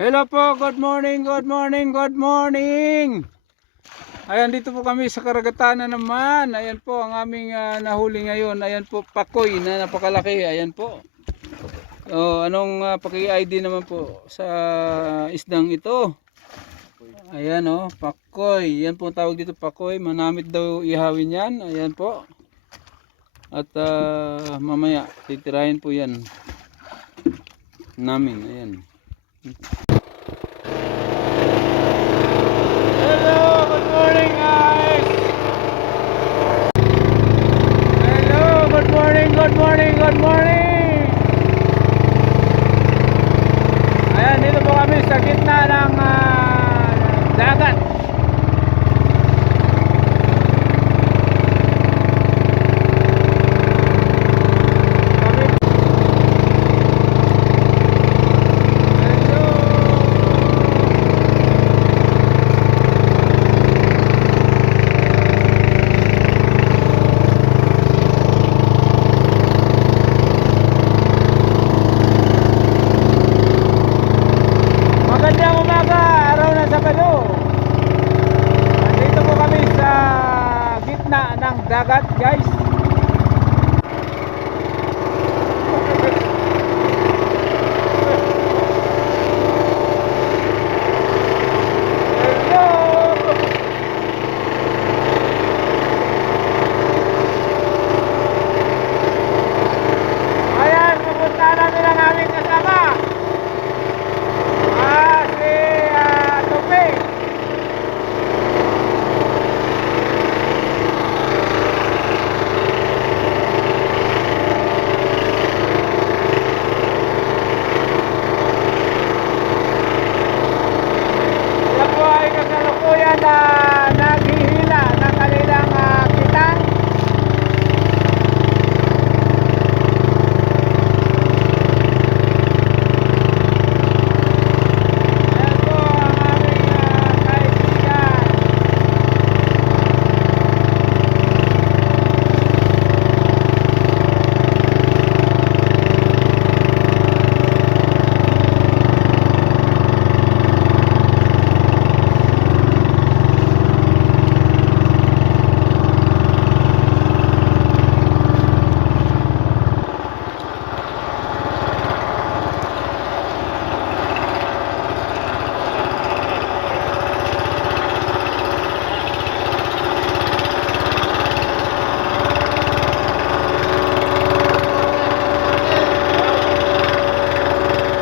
Hello po, good morning, good morning, good morning. Ayan, dito po kami sa karagatan na naman. Ayan po ang aming nahuli ngayon. Ayan po, pakoy na napakalaki. Ayan po. Anong paki-ID naman po sa isdang ito? Ayan pakoy. Yan po tawag dito, pakoy. Manamit daw ihawin yan. Ayan po. At mamaya titirahin po yan namin. Ayan. Hello, good morning guys. Hello, good morning, good morning, good morning. Ayan, dito po kami sa gitna ng dagat. Magandang umaga, araw ng Sabado. Nandito po kami sa gitna ng dagat, guys. Ayan, pupunta namin ang aming kasama. Na naghihila ng kanilang kitang. Ayan po ang aming kaibigan.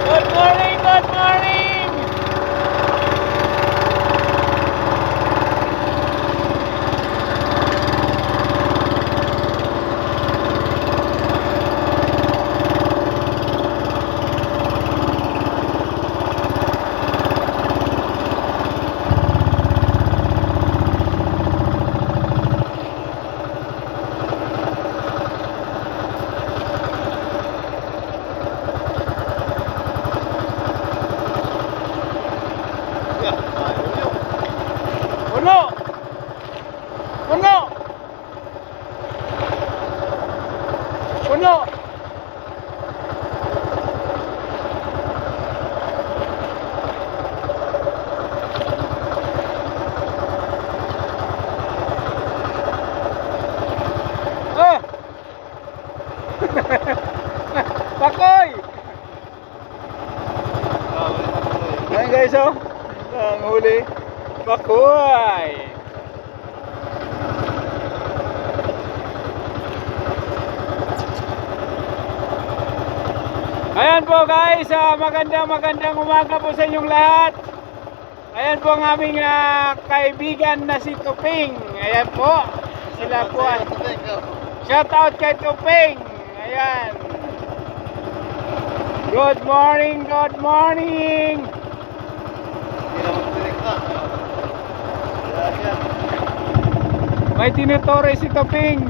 Good morning, good morning. Puno! Puno! Puno! Ah! Pakoy! Ayan guys, ang huli. Pakoy! Ayan po guys, magandang umaga po sa inyong lahat. Ayan po ang aming kaibigan na si Tuping. Ayan po, sila po. Shout out kay Tuping. Ayan. Good morning, good morning. May tinutore si Tuping.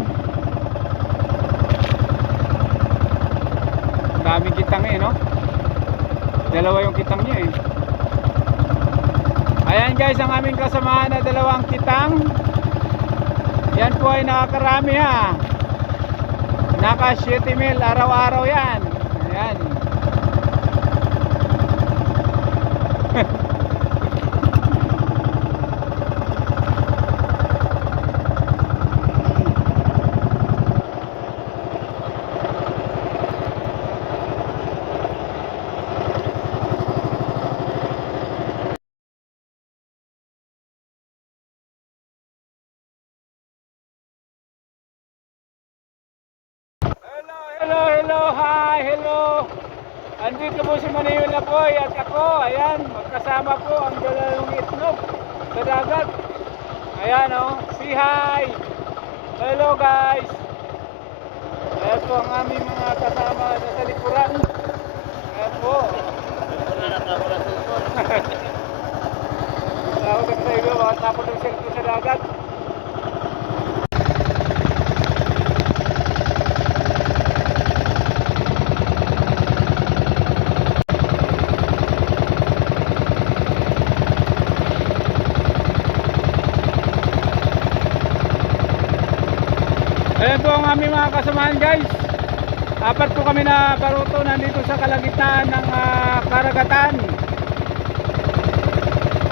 Daming kitang no? Dalawa yung kitang niya Ayan guys, ang aming kasamahan na dalawang kitang. Yan po ay nakakarami Naka 7 mil araw-araw yan. Ayan. Hello, hi, hello. Andito po si Manila Boy at ako, ayan, magkasama po ang dalawang itlog sa dagat. Ayan say hi. Hello guys. Ayan po ang aming mga kasama sa likuran. Ayan po. Tawag sa iyo, tapos ng cellphone sa dagat. Ayan po ang aming mga kasamahan guys. Apat po kami na baruto nandito sa kalagitnaan ng karagatan.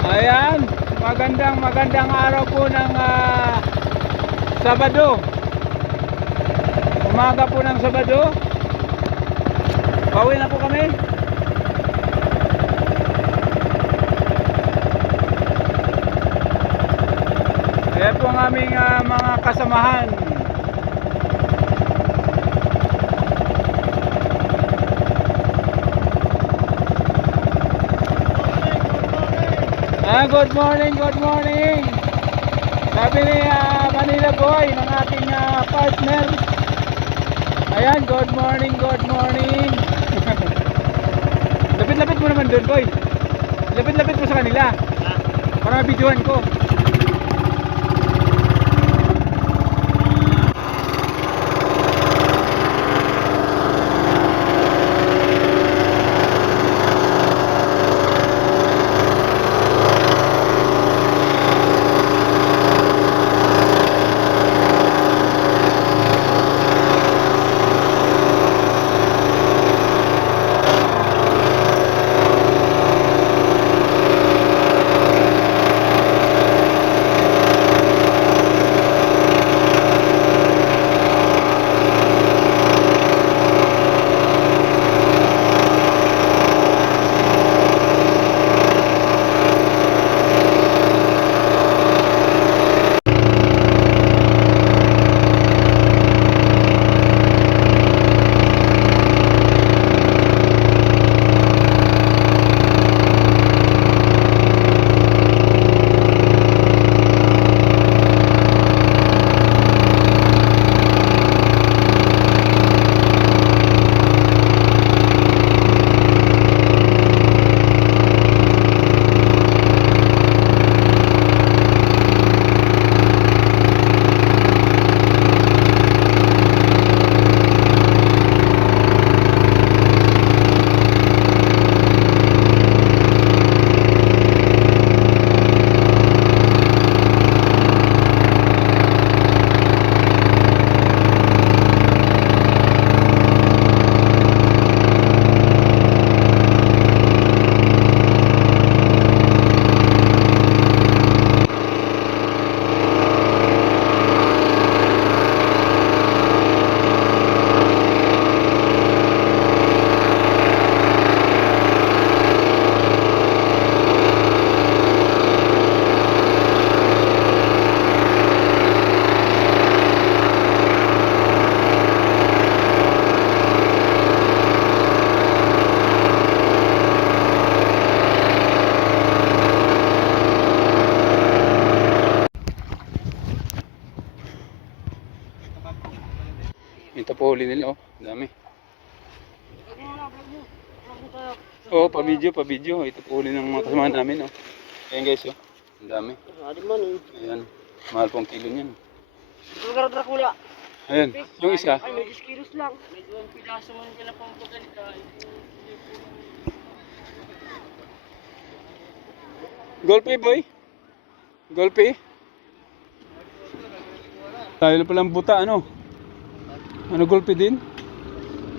Ayan, magandang araw po ng Sabado. Umaga po ng Sabado. Pauwi na po kami. Ayan po ang aming mga kasamahan. Good morning, good morning. Sabi ni Manila Boy ng ating partner. Ayan, good morning, good morning. Lapit-lapit mo naman doon, Boy. Lapit-lapit mo sa kanila para mabidyohan ko. Ito po huli nila, oh. Dami. Oh, pa-video. Ito po huli ng mga kasamahan namin, oh. Ayan guys, oh. Ang dami. Ayan. Mahal pong kilo niyan. Ito Dracula. Ayan. Yung isa. Ay, may 10 kilos lang. May 2 pilaso man pala pang pagkalita. Golpe, boy. Golpe. Tayo na palang buta, ano? Ano golpe din?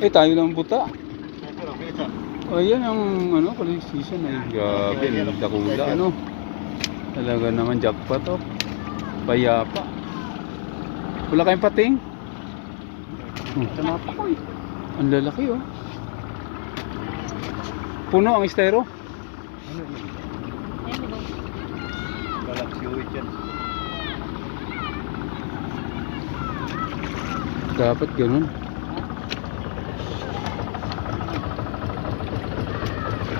Eh, tayo lang buta. O yan ang ano, police station ay grabe, dakula ano. Talaga naman jackpot oh. Payapa. Wala kayong pating? Tama po eh. Ang lalaki oh. Puno ang estero. Galaxy Uwit yan. Dapat ganun.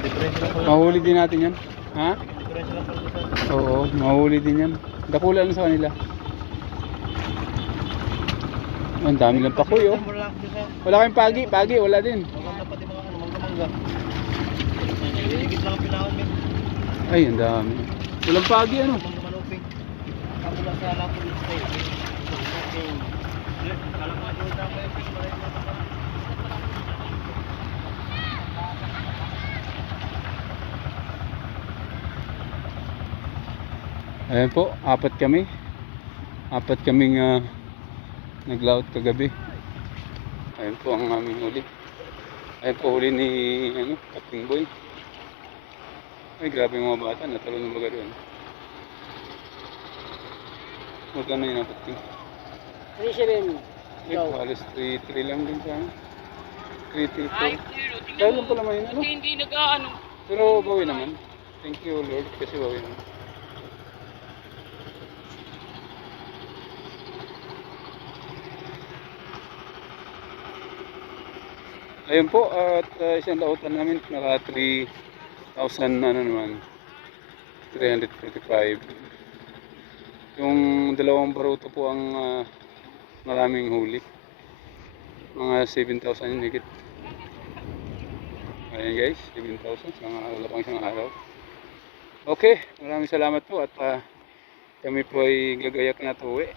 Difference lang po. Mahuli din natin yan. Ha? Difference lang po sa... Oo, mahuli din yan. Dakula lang sa kanila. Ang dami lang pakoy oh. Wala kayong pagi, pagi wala din. Maganda pati mga ano, mangga-mangga. Higit lang ang pinahon min. Ay, ang dami. Walang pagi ano. Mangga-manuping. Ako lang sa lapon dito tayo. Okay. Alam mo, doon na pa yung pinag-malay na pa. Ayan po, apat kami. Apat kaming naglaot kagabi. Ayan po ang aming huli. Ayan po huli ni ano, Kaping Boy. Ay grabe yung mga bata, natalo ng baga doon. Magkano yun ang Kaping? 3-7. Ay, halos 3-3 lang din sa amin. 3-3-4. Dahil lang pala may ano. Hindi nag-ano. Pero bawi naman. Thank you Lord kasi bawi naman. Ayun po at isang lautan namin naka 3,000 ano naman 345. Yung dalawang baruto po ang maraming huli. Mga 7,000 yung higit. Ayan guys, 7,000 wala pang isang araw. Okay, maraming salamat po at kami po ay gagayak na tuwi.